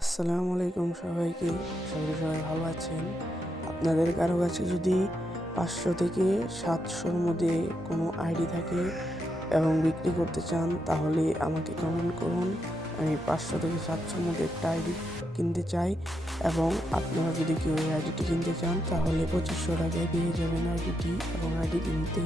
আসসালামু আলাইকুম সবাইকে। সবাই ভালো আছেন। আপনাদের কারো কাছে যদি 500 থেকে 700-র মধ্যে কোনো আইডি থাকে এবং বিক্রি করতে চান তাহলে আমাকে কমেন্ট করুন। আমি 500 থেকে 700-র মধ্যে একটা আইডি কিনতে চাই এবং আপনারা যদি কেউ এই আইডিটি কিনতে চান তাহলে 2500 টাকায় পেয়ে যাবেন আইডিটি এবং আইডি কিনতে